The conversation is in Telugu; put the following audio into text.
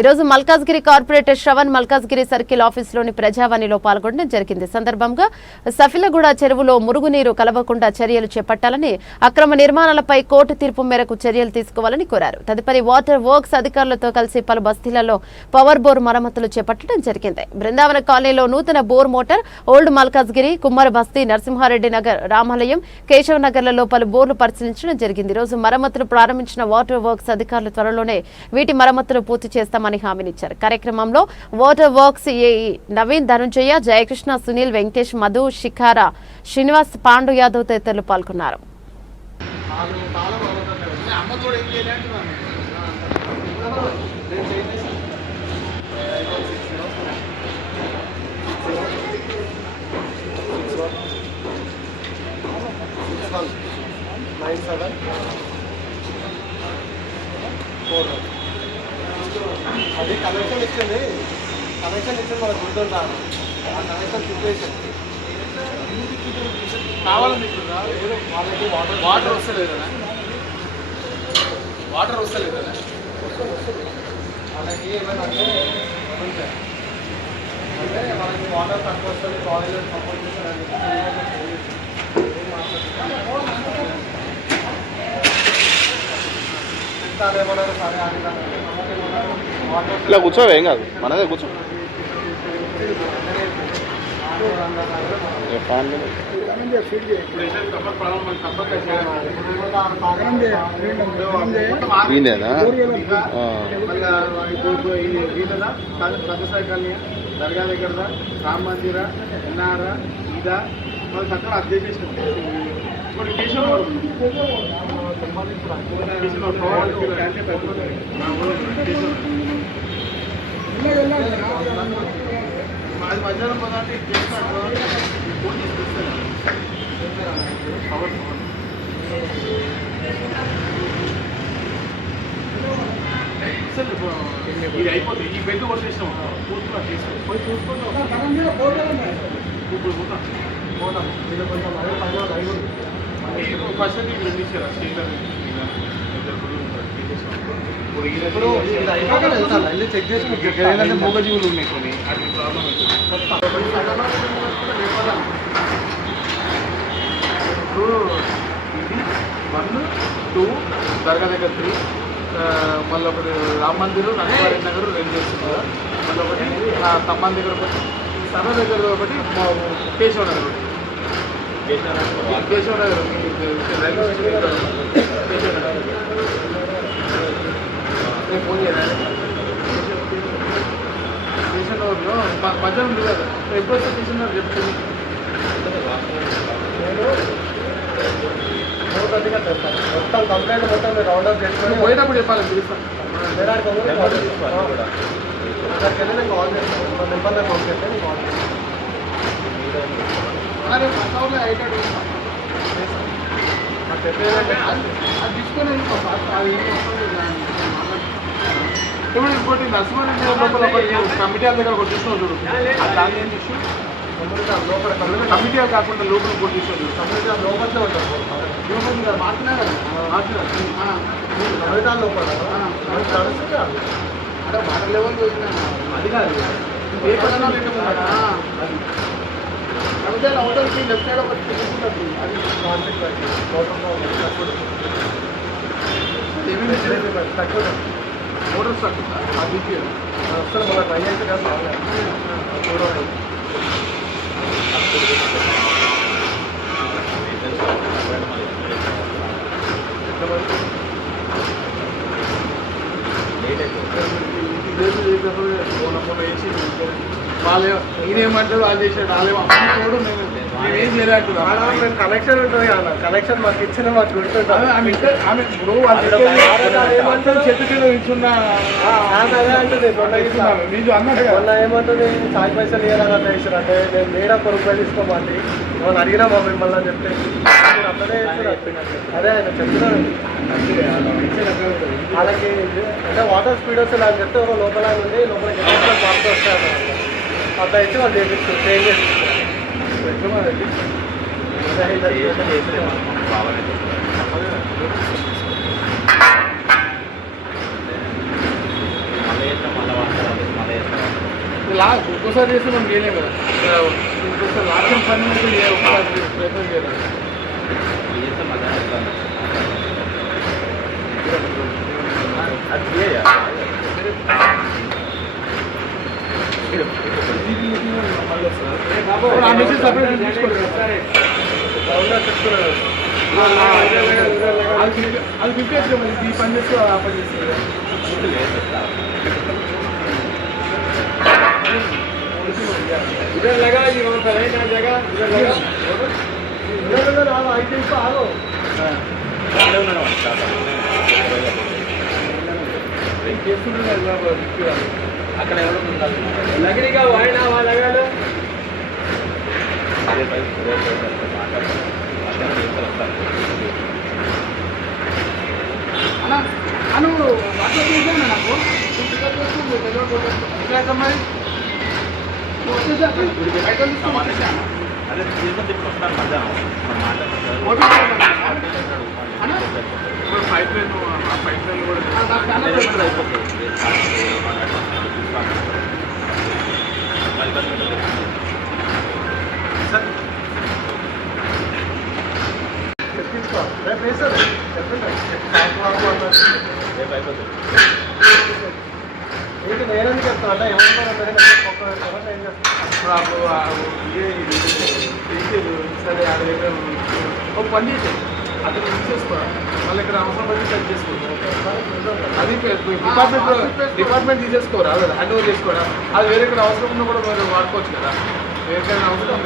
ఈరోజు మల్కాజ్గిరి కార్పొరేటర్ శ్రవణ్ మల్కాజ్గిరి సర్కిల్ ఆఫీసులోని ప్రజావాణిలో పాల్గొనడం జరిగింది. సందర్భంగా సఫిలగూడ చెరువులో మురుగునీరు కలవకుండా చర్యలు చేపట్టాలని, అక్రమ నిర్మాణాలపై కోర్టు తీర్పు మేరకు చర్యలు తీసుకోవాలని కోరారు. తదుపరి వాటర్ వర్క్స్ అధికారులతో కలిసి పలు బస్తీలలో పవర్ బోర్ మరమ్మతులు చేపట్టడం జరిగింది. బృందావన కాలనీలో నూతన బోర్ మోటార్, ఓల్డ్ మల్కాజ్గిరి, కుమ్మర బస్తీ, నరసింహారెడ్డి నగర్, రామాలయం, కేశవ్ నగర్లలో పలు బోర్లు పరిశీలించడం జరిగింది. ఈరోజు మరమ్మతులు ప్రారంభించిన వాటర్ వర్క్స్ అధికారులు త్వరలోనే వీటి మరమ్మతులు పూర్తి చేస్తామని హామీనిచ్చారు. కార్యక్రమంలో water works AE Naveen, Dhanunjaya, Jayakrishna, Sunil, Venkatesh, Madhu, Shikhara, Srinivas, Pandu Yadav తదితరులు పాల్గొన్నారు. అది కనెక్షన్ ఇచ్చింది మనకు గుర్తుంటాను. ఆ కనెక్షన్ సిచ్యువేషన్ కావాలి మీకు వాళ్ళకి వాటర్ వస్తలేదా వాళ్ళకి ఏమైనా అంటే వాళ్ళకి వాటర్ తక్కువ వస్తుంది, టాయిలెట్ సపోర్ట్ చేస్తారని ఏమన్నా సరే ఇట్లా కూర్చోవే, ఏం కాదు, మనదే కూర్చో. దర్గా దగ్గర రామ్ మందిర, ఎన్ఆర్, ఈదా మన చక్కగా అది చేసేసినాం. అది మధ్యాహ్నం పదార్థం ఇది అయిపోతుంది. ఈ బెడ్ కొట్టేసినాం పూర్తిగా చేస్తాం. పోయి చూసుకుంటాం. ఇప్పుడు పోతాం. ఫస్ట్ రెండు ఇచ్చారా స్టేటర్ చెక్ చేసి మూగజీవులు ఉన్నాయి కొన్ని, అది ప్రాబ్లం ఇప్పుడు ఇది 1, 2 దర్గా దగ్గర 3, మళ్ళీ ఒకటి రామ్ మందిర్, నరసింహారెడ్డి నగర్ 2 చేస్తున్నారు. మళ్ళీ ఒకటి తమ్మన్ దగ్గర ఒకటి, సభ దగ్గర ఒకటి, కేశవ్ నగర్ ఒకటి. Keshav Nagar railway station Keshav Nagar phone చేయాలి. స్టేషన్ నగర్లో మధ్యాహ్నం ఉంది కదా, ఎప్పుడు వస్తే స్టేషన్ నగర్ చెప్తుంది. మొత్తం కంప్లైంట్ మొత్తం మీరు రౌండప్ చేసుకొని పోయేటప్పుడు చెప్పాలి, పిలుస్తాను. అక్కడికి వెళ్ళి నేను కాల్ చేస్తాను. నెంబర్లో ఫోన్ చేస్తే నేను కాల్ చేస్తాను. అరే పక్కలో అయిటాడు అది తీసుకొని ఇప్పుడు ఇంకోటి నరసింహారెడ్డి లోపల కమిటీ దగ్గర ఒకటి తీసుకున్నావు చూడు, దాన్ని ఏం తీసు లోపల కమిటీ కాకుండా లోపల ఇంకోటి తీసుకున్నాడు. కమ్యూనిటీ లోపలనే ఉంటారు. మార్చినా కదా, కమ్యూనిటీ లోపల నడుస్తుంది. అంటే వాటర్ లెవెల్ అది కాదు, ఏ పదనా కమిటీ అవుట్ లెఫ్ట్ సైడ్ ఒకటి తీసుకుంటుంది. అది తక్కువ మోటార్ స్టాక్ అది అసలు మన ట్రై అయితే కాదు చూడండి. వేసి వాళ్ళు ఈయనేమంటారు, వాళ్ళు చేసాడు వాళ్ళేమో తోడు మేమేం చేయలేదు. మేము కనెక్షన్ ఉంటుంది కదా, కనెక్షన్ మాకు ఇచ్చిన మాకు గుర్తుంటుంది. ఆమె ఇప్పుడు ఏమంటారు, చెట్టు కింద నిల్చున్నా మొన్న ఏమంటుంది, చాయ్ పైసలు ఇవ్వాలని వేసారు. అంటే నేను మేడ ₹1 తీసుకోమండి, ఏమన్నా అడిగినామా మిమ్మల్ని అని చెప్తే మీరు అట్లనే అదే ఆయన చెప్తున్నాను. వాళ్ళకి అంటే వాటర్ స్పీడ్ వస్తుంది అని చెప్తే ఒక లోపల నుండి లోపలికి మార్పు వస్తాయి అట్లా ఇచ్చి వాళ్ళు చేపిస్తారు, చేంజ్ చేపిస్తారు. మళ్ళీ ఒక్కోసారి చేస్తే మనం చేయలేము కదా. ఇంకోసారి లాస్ట్ పని అయితే ఒకసారి ప్రయత్నం చేయలేదు. ఆ మెసేజ్ సపరేట్ తీసుకోలేదు. అది ఫిఫ్టీ మరి ఈ పని చేస్తూ ఆ పని చేస్తుంది. इधर लगा जी वहाँ पर है ना जगह इधर लगा इधर आओ आई थिंक तो आओ అక్కడ ఎవరు लगने का वाई ना वहाँ लगा लो అను వాట్సాప్ చేశాను నాకు ఎట్లా మరి పైప్ లైన్ కూడా రేపు వేస్తారు చెప్పండి ఏంటి నేనని చెప్తాను అంటే ఏమన్నా ఏం చేస్తాను నాకు సరే అది ఒక పని చేసి అతను యూజ్ చేసుకోవాలి మళ్ళీ ఇక్కడ అవసరం పడి సెట్ చేసుకోవాలి. అది డిపార్ట్మెంట్ తీసేసుకోరా అది హ్యాండ్ ఓవర్ చేసుకోరా. అది వేరే ఇక్కడ అవసరం ఉన్నా కూడా మీరు వాడుకోవచ్చు కదా. వేరేకైనా అవసరం